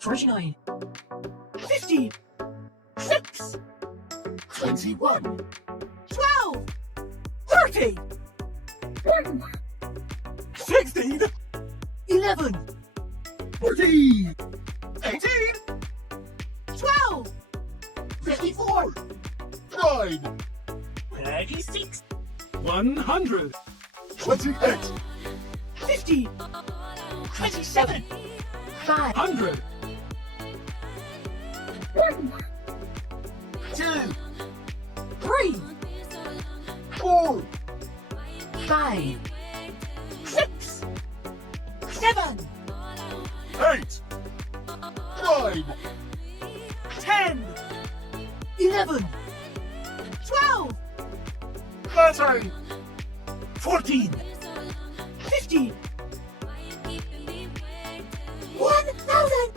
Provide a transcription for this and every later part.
29, 50, 6, 21, 12, 30, 16, 11, 14, 18, 12, 54, 9, 26, 100, 28, 50, 27, 5, 100, 2, 3, 4, 5, 6, 7, 8, 9, 10, 11, 12, 13, 14, 15, 1,000,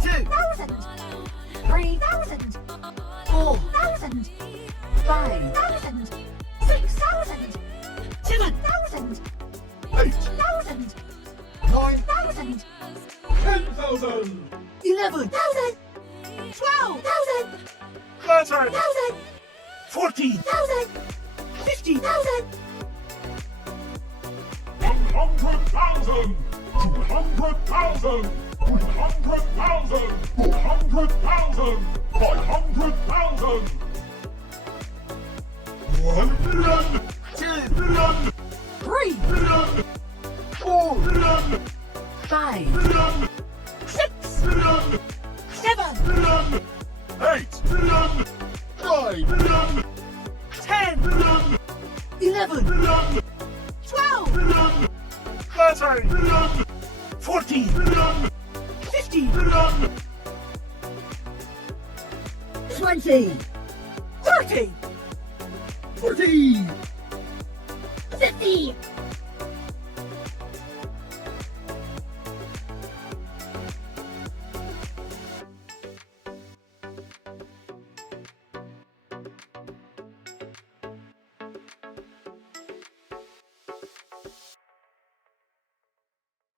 2,000, 3,000, 4,000, 5,000, 6,000, 7,000, 8, 8,000, 9, 9,000, 10,000, 11,000, 12,000, 13, 14,000, 15,000, 100,000, 200,000, 300,000, 400,000, 500,000, 1 million, 2, million, 3, million, 4, million, 5, million, 6, million, 7, million, 8, million, 9, million, 10, million, 11, million, 12, million, 13, million, 14, million, 15, million, 20, 30, 40, 50,